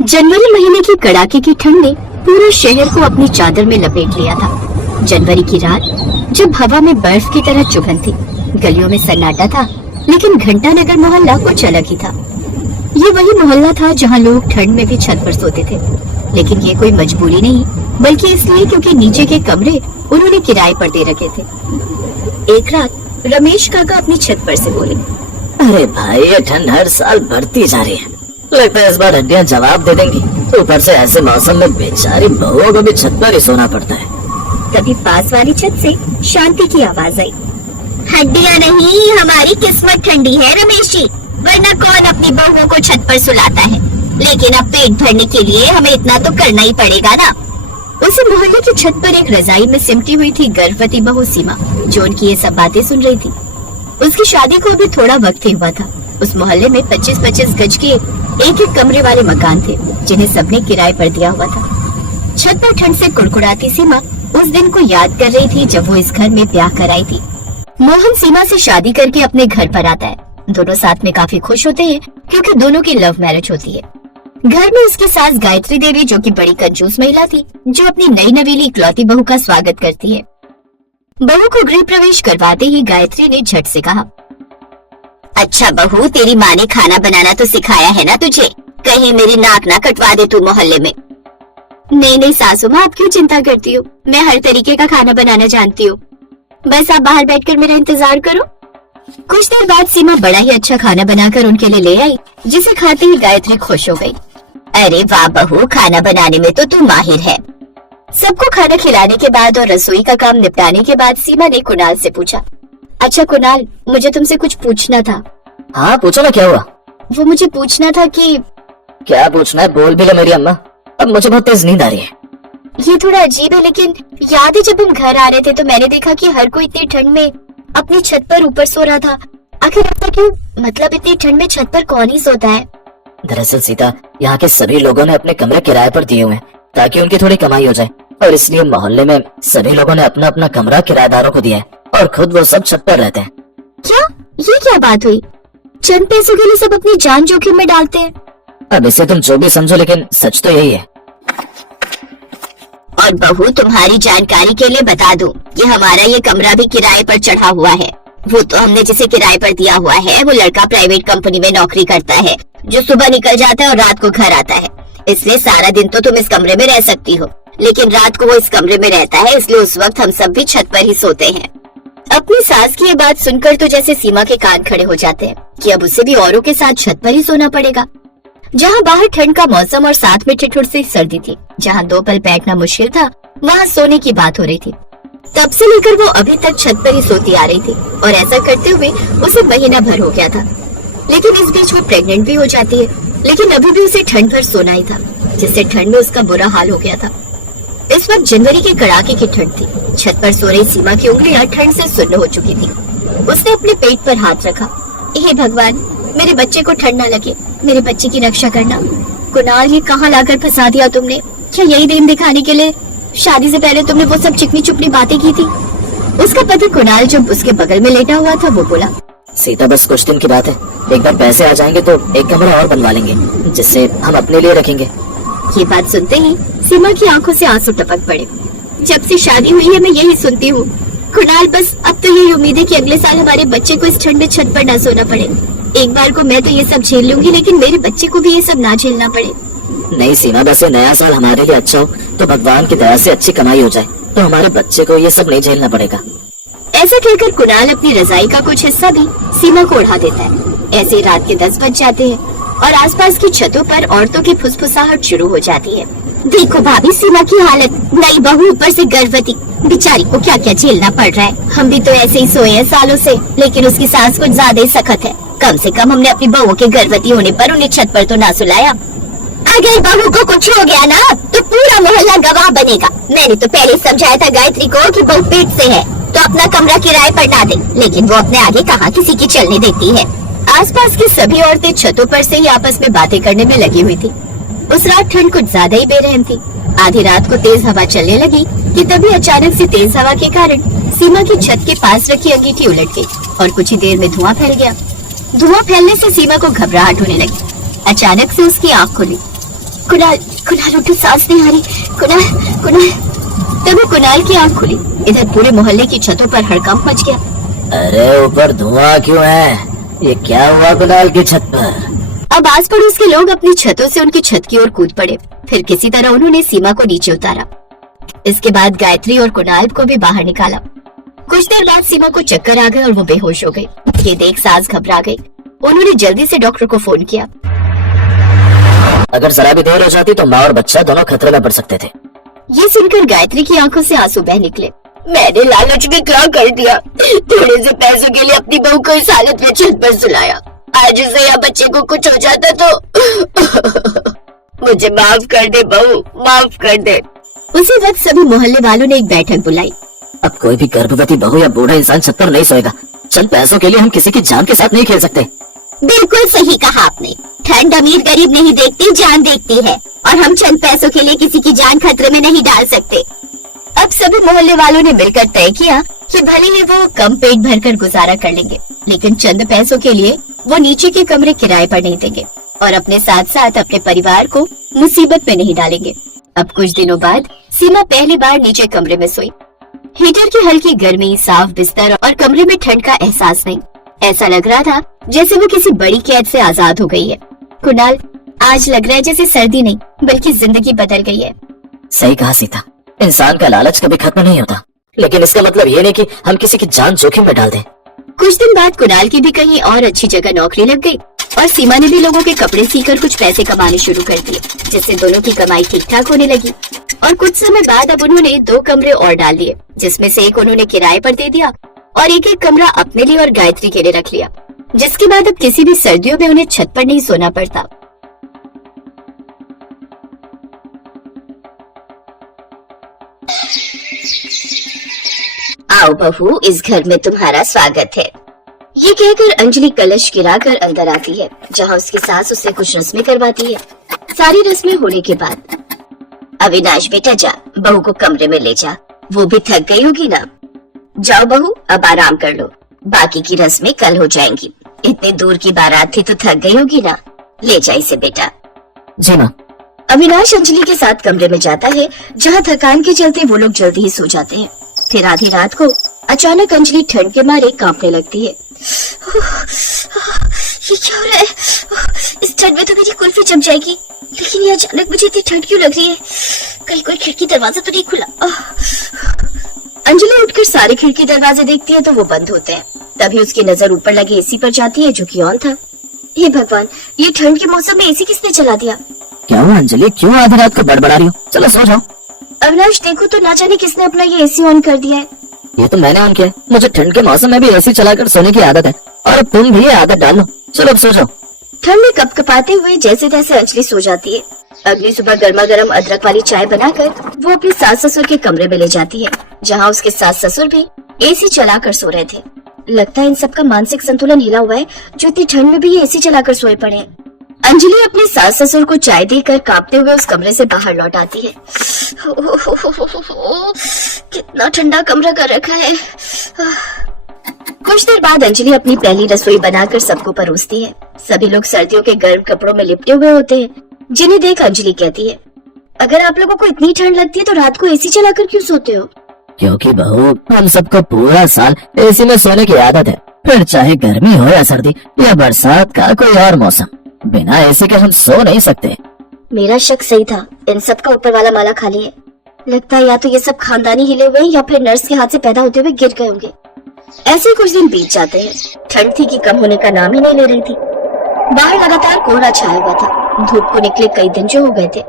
जनवरी महीने की कड़ाके की ठंड ने पूरे शहर को अपनी चादर में लपेट लिया था। जनवरी की रात जब हवा में बर्फ की तरह चुभन थी, गलियों में सन्नाटा था, लेकिन घंटा नगर मोहल्ला कुछ अलग ही था। ये वही मोहल्ला था जहाँ लोग ठंड में भी छत पर सोते थे, लेकिन ये कोई मजबूरी नहीं, बल्कि इसलिए क्योंकि नीचे के कमरे उन्होंने किराए पर दे रखे थे। एक रात रमेश काका अपनी छत पर से बोले, अरे भाई, ये ठंड हर साल बढ़ती जा रही है। लगता है इस बार हड्डियां जवाब दे देंगी। ऊपर से ऐसे मौसम में बेचारी बहुओं को भी छत पर ही सोना पड़ता है। तभी पास वाली छत से शांति की आवाज आई, हड्डियां नहीं, हमारी किस्मत ठंडी है रमेश जी, वरना कौन अपनी बहुओं को छत पर सुलाता है। लेकिन अब पेट भरने के लिए हमें इतना तो करना ही पड़ेगा ना। उसी मोहल्ले की छत पर एक रजाई में सिमटी हुई थी गर्भवती बहू सीमा, जो उनकी ये सब बातें सुन रही थी। उसकी शादी को भी थोड़ा वक्त ही हुआ था। उस मोहल्ले में 25-25 गज के एक एक कमरे वाले मकान थे, जिन्हें सबने किराए पर दिया हुआ था। छत पर ठंड से कुड़कुड़ाती सीमा उस दिन को याद कर रही थी जब वो इस घर में ब्याह कराई थी। मोहन सीमा से शादी करके अपने घर पर आता है। दोनों साथ में काफी खुश होते हैं, क्योंकि दोनों की लव मैरिज होती है। घर में उसकी सास गायत्री देवी, जो कि बड़ी कंजूस महिला थी, जो अपनी नई नवेली इकलौती बहू का स्वागत करती है। बहू को गृह प्रवेश करवाते ही गायत्री ने झट से कहा, अच्छा बहू, तेरी माँ ने खाना बनाना तो सिखाया है ना तुझे, कहीं मेरी नाक ना कटवा दे तू मोहल्ले में। नहीं नहीं सासू माँ, आप क्यों चिंता करती हो, मैं हर तरीके का खाना बनाना जानती हूँ, बस आप बाहर बैठकर मेरा इंतजार करो। कुछ देर बाद सीमा बड़ा ही अच्छा खाना बनाकर उनके लिए ले आई, जिसे खाते ही गायत्री खुश हो गई। अरे वाह बहू, खाना बनाने में तो तू माहिर है। सबको खाना खिलाने के बाद और रसोई का काम निपटाने के बाद सीमा ने कुणाल से पूछा, अच्छा कुणाल, मुझे तुमसे कुछ पूछना था। हाँ पूछो ना, क्या हुआ? वो मुझे पूछना था कि क्या पूछना है, बोल भी लो मेरी अम्मा, अब मुझे बहुत तेज नींद आ रही है। ये थोड़ा अजीब है, लेकिन याद है जब हम घर आ रहे थे तो मैंने देखा कि हर कोई इतनी ठंड में अपनी छत पर ऊपर सो रहा था। आखिर ऐसा क्यों? मतलब इतनी ठंड में छत पर कौन ही सोता है? दरअसल सीता, यहाँ के सभी लोगों ने अपने कमरे किराए पर दिए हुए हैं, ताकि उनकी थोड़ी कमाई हो जाए, और इसलिए मोहल्ले में सभी लोगों ने अपना अपना कमरा किराएदारों को दिया है, और खुद वो सब छत पर रहते हैं। क्या? ये क्या बात हुई? चंद पैसों के लिए सब अपनी जान जोखिम में डालते हैं। अब इसे तुम जो भी समझो, लेकिन सच तो यही है। और बहू, तुम्हारी जानकारी के लिए बता दूं कि हमारा ये कमरा भी किराए पर चढ़ा हुआ है। वो तो हमने जिसे किराए पर दिया हुआ है, वो लड़का प्राइवेट कंपनी में नौकरी करता है, जो सुबह निकल जाता है और रात को घर आता है। इसलिए सारा दिन तो तुम इस कमरे में रह सकती हो, लेकिन रात को वो इस कमरे में रहता है, इसलिए उस वक्त हम सब भी छत पर ही सोते हैं। अपनी सास की ये बात सुनकर तो जैसे सीमा के कान खड़े हो जाते हैं कि अब उसे भी औरों के साथ छत पर ही सोना पड़ेगा। जहाँ बाहर ठंड का मौसम और साथ में ठिठुर सी सर्दी थी, जहाँ 2 पल बैठना मुश्किल था, वहाँ सोने की बात हो रही थी। तब से लेकर वो अभी तक छत पर ही सोती आ रही थी, और ऐसा करते हुए उसे महीना भर हो गया था। लेकिन इस बीच वो प्रेग्नेंट भी हो जाती है, लेकिन अभी भी उसे ठंड भर सोना ही था, जिससे ठंड में उसका बुरा हाल हो गया था। इस वक्त जनवरी के कड़ाके की ठंड थी। छत पर सो रही सीमा की उंगलियां ठंड से सुन्न हो चुकी थी। उसने अपने पेट पर हाथ रखा। हे भगवान, मेरे बच्चे को ठंड न लगे, मेरे बच्चे की रक्षा करना। कुणाल, ये कहाँ लाकर फंसा दिया तुमने? क्या यही दिन दिखाने के लिए शादी से पहले तुमने वो सब चिकनी चुपनी बातें की थी? उसका पति कुणाल, जो उसके बगल में लेटा हुआ था, वो बोला, सीता बस कुछ दिन की बात है, एक बार पैसे आ जाएंगे तो एक कमरा और बनवा लेंगे, जिससे हम अपने लिए रखेंगे। ये बात सुनते ही सीमा की आंखों से आंसू टपक पड़े। जब से शादी हुई है मैं यही सुनती हूँ, कुणाल, बस अब तो यही उम्मीद है कि अगले साल हमारे बच्चे को इस ठंड में छत पर न सोना पड़े। एक बार को मैं तो ये सब झेल लूंगी, लेकिन मेरे बच्चे को भी ये सब ना झेलना पड़े। नहीं सीमा, बस नया साल हमारे लिए अच्छा हो तो भगवान की दया से अच्छी कमाई हो जाए, तो हमारे बच्चे को ये सब नहीं झेलना पड़ेगा। ऐसा कहकर कुणाल अपनी रजाई का कुछ हिस्सा भी सीमा को उड़ा देता है। ऐसे रात के 10 बज जाते हैं और आसपास की छतों पर औरतों की फुसफुसाहट शुरू हो जाती है। देखो भाभी, सीमा की हालत, नई बहू, ऊपर से गर्भवती, बेचारी को क्या क्या झेलना पड़ रहा है। हम भी तो ऐसे ही सोए हैं सालों से, लेकिन उसकी सास कुछ ज्यादा ही सख्त है। कम से कम हमने अपनी बहू के गर्भवती होने पर उन्हें छत पर तो ना सुलाया। अगर बहू को कुछ हो गया ना तो पूरा मोहल्ला गवाह बनेगा। मैंने तो पहले समझाया था गायत्री को कि बहू पेट से है तो अपना कमरा किराए पर ना दे, लेकिन वो अपने आगे कहाँ किसी की चलने देती है। आसपास की सभी औरतें छतों पर से ही आपस में बातें करने में लगी हुई थी। उस रात ठंड कुछ ज्यादा ही बेरहम थी। आधी रात को तेज हवा चलने लगी कि तभी अचानक से तेज हवा के कारण सीमा की छत के पास रखी अंगीठी उलट गई और कुछ ही देर में धुआं फैल गया। धुआं फैलने से सीमा को घबराहट होने लगी। अचानक से उसकी आंख खुली। कुणाल, कुणाल उठो, सांस नहीं आ रही। कुणाल, कुणाल। तभी कुणाल की आंख खुली। इधर पूरे मोहल्ले की छतों पर हड़कंप मच गया। अरे ऊपर धुआं क्यों है? ये क्या हुआ कुणाल की छत पर? अब आस पड़ोस के लोग अपनी छतों से उनकी छत की ओर कूद पड़े। फिर किसी तरह उन्होंने सीमा को नीचे उतारा। इसके बाद गायत्री और कुणाल को भी बाहर निकाला। कुछ देर बाद सीमा को चक्कर आ गए और वो बेहोश हो गई। ये देख सास घबरा गई। उन्होंने जल्दी से डॉक्टर को फोन किया। अगर जरा भी देर हो जाती तो माँ और बच्चा दोनों खतरे में पड़ सकते थे। ये सुनकर गायत्री की आंखों से आंसू बह निकले। मैंने लालच में क्या कर दिया? थोड़े से पैसों के लिए अपनी बहू को इस हालत में छत पर सुलाया। आज उसे या बच्चे को कुछ हो जाता तो मुझे माफ कर दे बहू, माफ कर दे। उसी वक्त सभी मोहल्ले वालों ने एक बैठक बुलाई। अब कोई भी गर्भवती बहू या बूढ़ा इंसान छत पर नहीं सोएगा। चंद पैसों के लिए हम किसी की जान के साथ नहीं खेल सकते। बिल्कुल सही कहा आपने। ठंड अमीर गरीब नहीं देखती, जान देखती है। और हम चंद पैसों के लिए किसी की जान खतरे में नहीं डाल सकते। अब सभी मोहल्ले वालों ने मिलकर तय किया कि भले ही वो कम पेट भरकर गुजारा कर लेंगे, लेकिन चंद पैसों के लिए वो नीचे के कमरे किराए पर नहीं देंगे और अपने साथ साथ अपने परिवार को मुसीबत में नहीं डालेंगे। अब कुछ दिनों बाद सीमा पहली बार नीचे कमरे में सोई। हीटर की हल्की गर्मी, साफ बिस्तर और कमरे में ठंड का एहसास नहीं। ऐसा लग रहा था जैसे वो किसी बड़ी कैद से आजाद हो गई है। कुणाल, आज लग रहा है जैसे सर्दी नहीं बल्कि जिंदगी बदल गई है। सही कहा सीता, इंसान का लालच कभी खत्म नहीं होता, लेकिन इसका मतलब ये नहीं कि हम किसी की जान जोखिम में डाल दें। कुछ दिन बाद कुणाल की भी कहीं और अच्छी जगह नौकरी लग गई और सीमा ने भी लोगों के कपड़े सीकर कुछ पैसे कमाने शुरू कर दिए, जिससे दोनों की कमाई ठीक ठाक होने लगी। और कुछ समय बाद अब उन्होंने 2 कमरे और डाल दिए, जिसमें से एक उन्होंने किराए पर दे दिया और एक कमरा अपने लिए और गायत्री के लिए रख लिया, जिसके बाद अब किसी भी सर्दियों में उन्हें छत पर नहीं सोना पड़ता। आओ बहू, इस घर में तुम्हारा स्वागत है। ये कहकर अंजलि कलश गिराकर अंदर आती है, जहाँ उसकी सास उससे कुछ रस्में करवाती है। सारी रस्में होने के बाद, अविनाश बेटा जा, बहू को कमरे में ले जा, वो भी थक गई होगी ना। जाओ बहू, अब आराम कर लो, बाकी की रस्में कल हो जाएंगी। इतने दूर की बारात थी तो थक गई होगी ना, ले जा इसे बेटा। जी माँ। अविनाश अंजलि के साथ कमरे में जाता है, जहाँ थकान के चलते वो लोग जल्दी ही सो जाते हैं। फिर आधी रात को अचानक अंजलि ठंड के मारे कांपने लगती है। ये क्या हो रहा है? इस ठंड में तो मेरी कुल्फी जम जाएगी, लेकिन ये अचानक मुझे इतनी ठंड क्यों लग रही है? कहीं कोई खिड़की दरवाजा तो नहीं खुला? अंजलि उठकर सारे खिड़की दरवाजे देखती है तो वो बंद होते हैं। तभी उसकी नजर ऊपर लगे एसी पर जाती है, जो कि ऑन था। हे भगवान, ये ठंड के मौसम में एसी किसने चला दिया? क्या हुआ अंजलि, क्यों आधी रात को बड़बड़ा रही हो? चलो सो जाओ। अविनाश देखो तो, ना जाने किसने अपना ये एसी ऑन कर दिया है। ये तो मैंने ऑन किया। मुझे ठंड के मौसम में भी एसी चलाकर सोने की आदत है, और तुम भी ये आदत डाल लो। चलो अब सो जाओ। ठंड में कपकपाते हुए जैसे तैसे अंजलि सो जाती है। अगली सुबह गर्मा गर्म अदरक वाली चाय बनाकर वो अपने सास ससुर के कमरे में ले जाती है, जहाँ उसके सास ससुर भी एसी चलाकर सो रहे थे। लगता है इन सबका मानसिक संतुलन हिला हुआ है, जो इतनी ठंड में भी ये एसी चलाकर सोए पड़े हैं। अंजलि अपने सास ससुर को चाय देकर कांपते हुए उस कमरे से बाहर लौट आती है। कितना ठंडा कमरा कर रखा है। कुछ देर बाद अंजलि अपनी पहली रसोई बनाकर सबको परोसती है। सभी लोग सर्दियों के गर्म कपड़ों में लिपटे हुए होते हैं, जिन्हें देख अंजलि कहती है, अगर आप लोगों को इतनी ठंड लगती है तो रात को एसी चलाकर क्यों सोते हो? क्योंकि बहू, हम सबको पूरा साल एसी में सोने की आदत है। फिर चाहे गर्मी हो या सर्दी या बरसात का कोई और मौसम, बिना एसी के हम सो नहीं सकते। मेरा शक सही था, इन सब का ऊपर वाला माला खाली है। लगता है या तो ये सब खानदानी हिले हुए हैं या फिर नर्स के हाथ से पैदा होते हुए गिर गए होंगे। ऐसे कुछ दिन बीत जाते हैं। ठंड थी कि कम होने का नाम ही नहीं ले रही थी। बाहर लगातार कोहरा छाया हुआ था। धूप को निकले कई दिन जो हो गए थे।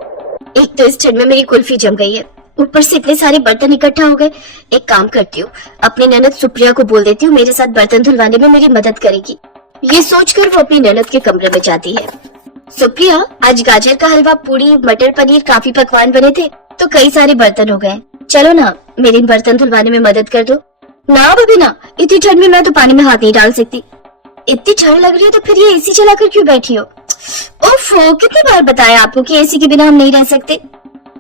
एक तो इस ठंड में मेरी कुल्फी जम गई है, ऊपर से इतने सारे बर्तन इकट्ठा हो गए। एक काम करती हूँ, अपनी ननद सुप्रिया को बोल देती हूँ मेरे साथ बर्तन धुलवाने में मेरी मदद करेगी। ये सोचकर वो अपनी ननद के कमरे में जाती है। सुप्रिया, आज गाजर का हलवा, पूरी, मटर पनीर, काफी पकवान बने थे तो कई सारे बर्तन हो गए। चलो ना, मेरी बर्तन धुलवाने में मदद कर दो। ना भाभी ना, इतनी ठंड में मैं तो पानी में हाथ नहीं डाल सकती। इतनी ठंड लग रही है तो फिर ये एसी चलाकर क्यों बैठी हो? ओफो, कितनी बार बताया आपको कि एसी के बिना हम नहीं रह सकते।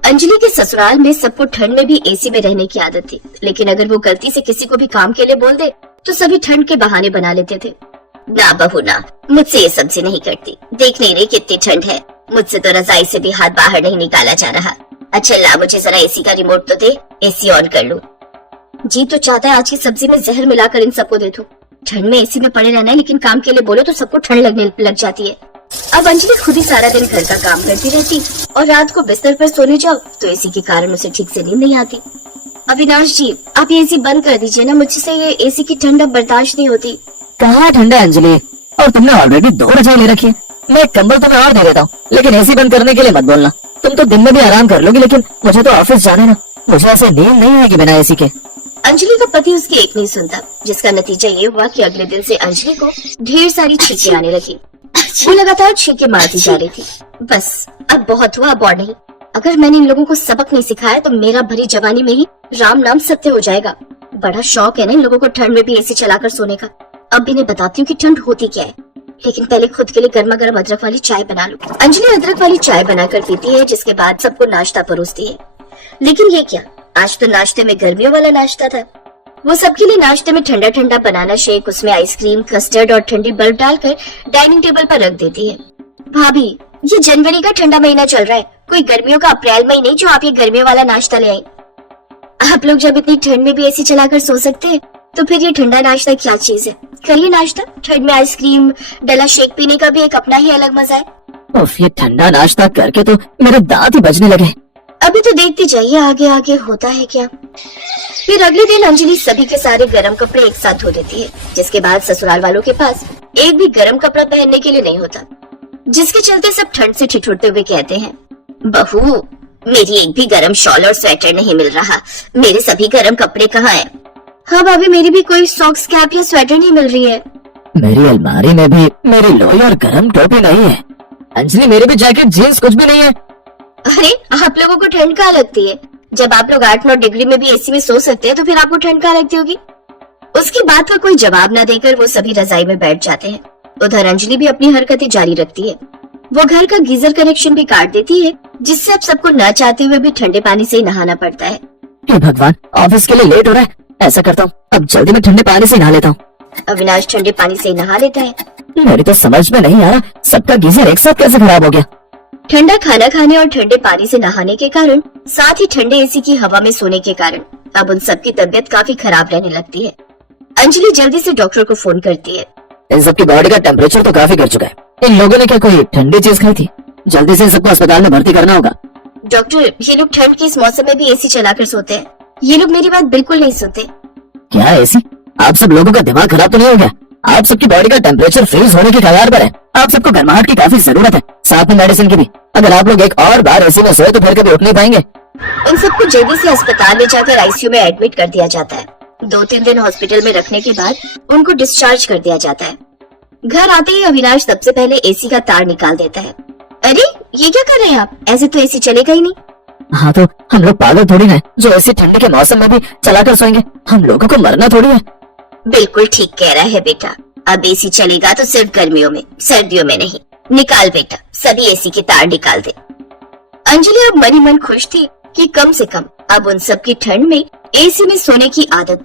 अंजलि के ससुराल में सबको ठंड में भी एसी में रहने की आदत थी, लेकिन अगर वो गलती से किसी को भी काम के लिए बोल दे तो सभी ठंड के बहाने बना लेते थे। ना बहू ना, मुझसे ये सब्जी नहीं करती, देख नहीं रही कितनी ठंड है। मुझसे तो रजाई से भी हाथ बाहर नहीं निकाला जा रहा। अच्छा ला मुझे जरा एसी का रिमोट तो दे, एसी ऑन कर लूं। जी तो चाहता है आज की सब्जी में जहर मिलाकर इन सबको दे दूं। ठंड में एसी में पड़े रहना है, लेकिन काम के लिए बोलो तो सबको ठंड लगने लग जाती है। अब अंजलि खुद ही सारा दिन घर का काम करती रहती और रात को बिस्तर पर सोने जाओ तो एसी के कारण उसे ठीक से नींद नहीं आती। अविनाश जी आप ये एसी बंद कर दीजिए ना, मुझसे ये एसी की ठंड अब बर्दाश्त नहीं होती। कहाँ ठंडा है अंजलि, और तुमने ऑलरेडी 2 रजाई ले रखी है। मैं एक कंबल तुम्हें और दे देता हूँ, लेकिन एसी बंद करने के लिए मत बोलना। तुम तो दिन में भी आराम कर लोगी, लेकिन मुझे तो ऑफिस जाना ना, मुझे ऐसे नींद नहीं आएगी बिना एसी के। अंजलि का पति उसकी एक नहीं सुनता, जिसका नतीजा ये हुआ कि अगले दिन से अंजलि को ढेर सारी छींकें आने लगी। वो लगातार छींकें मारती जा रही थी। बस अब बहुत हुआ, अब और नहीं। अगर मैंने इन लोगों को सबक नहीं सिखाया तो मेरा भरी जवानी में ही राम नाम सत्य हो जाएगा। बड़ा शौक है ना इन लोगों को ठंड में भी एसी चलाकर सोने का। अब इन्हें बताती हूँ कि ठंड होती क्या है, लेकिन पहले खुद के लिए गर्मा गर्म अदरक वाली चाय बना लूं। अंजलि अदरक वाली चाय बनाकर पीती है, जिसके बाद सबको नाश्ता परोसती है। लेकिन ये क्या, आज तो नाश्ते में गर्मियों वाला नाश्ता था। वो सबके लिए नाश्ते में ठंडा ठंडा बनाना शेक, उसमें आइसक्रीम, कस्टर्ड और ठंडी बर्फ डालकर डाइनिंग टेबल पर रख देती है। भाभी ये जनवरी का ठंडा महीना चल रहा है, कोई गर्मियों का अप्रैल मई नहीं जो आप ये गर्मियों वाला नाश्ता ले आई। आप लोग जब इतनी ठंड में भी एसी चलाकर सो सकते हैं तो फिर ये ठंडा नाश्ता क्या चीज है। करिए नाश्ता, ठंड में आइसक्रीम डला शेक पीने का भी एक अपना ही अलग मजा है। उफ, ये ठंडा नाश्ता करके तो मेरे दांत ही बजने लगे। अभी तो देखते जाइए आगे आगे होता है क्या। फिर अगले दिन अंजलि सभी के सारे गर्म कपड़े एक साथ धो देती है, जिसके बाद ससुराल वालों के पास एक भी गर्म कपड़ा पहनने के लिए नहीं होता, जिसके चलते सब ठंड से ठिठुरते हुए कहते हैं, बहू मेरी एक भी गर्म शॉल और स्वेटर नहीं मिल रहा, मेरे सभी गर्म कपड़े कहाँ हैं? हाँ भाभी मेरी भी कोई सॉक्स, कैप या स्वेटर नहीं मिल रही है। मेरी अलमारी में भी मेरी लोई और गर्म टोपी नहीं है। अंजलि मेरी भी जैकेट, जीन्स कुछ भी नहीं है। अरे आप लोगों को ठंड कहाँ लगती है? जब आप लोग 8-9 डिग्री में भी एसी में सो सकते हैं तो फिर आपको ठंड कहाँ लगती होगी? उसकी बात का कोई जवाब न देकर वो सभी रजाई में बैठ जाते हैं। उधर अंजलि भी अपनी हरकतें जारी रखती है। वो घर का गीजर कनेक्शन भी काट देती है, जिससे अब सबको न चाहते हुए भी ठंडे पानी से ही नहाना पड़ता है। हे भगवान, ऑफिस के लिए लेट हो रहा है। ऐसा करता हूँ, अब जल्दी में ठंडे पानी से नहा लेता हूँ। अविनाश ठंडे पानी से ही नहा लेता है। मेरी तो समझ में नहीं आ रहा, सबका गीजर एक साथ कैसे खराब हो गया। ठंडा खाना खाने और ठंडे पानी से नहाने के कारण, साथ ही ठंडे एसी की हवा में सोने के कारण अब उन सबकी तबीयत काफी खराब रहने लगती है। अंजलि जल्दी से डॉक्टर को फोन करती है। इन सबकी बॉडी का टेम्परेचर तो काफी गिर चुका है। इन लोगों ने क्या कोई ठंडी चीज खाई थी? जल्दी से इन सबको अस्पताल में भर्ती करना होगा। डॉक्टर ये लोग ठंड के इस मौसम में भी एसी चलाकर सोते हैं। ये लोग मेरी बात बिल्कुल नहीं सुनते। क्या एसी? आप सब लोगों का दिमाग खराब तो नहीं हो गया? आप सबकी बॉडी का टेम्परेचर फ्रीज होने के कगार पर है। आप सबको गर्माहट की काफी जरूरत है, साथ में मेडिसिन की भी। अगर आप लोग एक और बार एसी में सोए तो फिर कभी उठ नहीं पाएंगे। उन सबको जल्दी से अस्पताल ले जाकर आईसीयू में एडमिट कर दिया जाता है। 2-3 दिन हॉस्पिटल में रखने के बाद उनको डिस्चार्ज कर दिया जाता है। घर आते ही अविनाश सबसे पहले एसी का तार निकाल देता है। अरे ये क्या कर रहे हैं आप? ऐसे तो एसी चलेगा ही नहीं। हाँ तो हम लोग पागल थोड़ी है जो ऐसे ठंड के मौसम में भी चलाकर सोएंगे। हम लोगों को मरना थोड़ी है। बिल्कुल ठीक कह रहा है बेटा, अब एसी चलेगा तो सिर्फ गर्मियों में, सर्दियों में नहीं। निकाल बेटा, सभी एसी के तार निकाल दे। अंजलि अब मन ही मन खुश थी कि कम से कम अब उन सबकी ठंड में एसी में सोने की आदत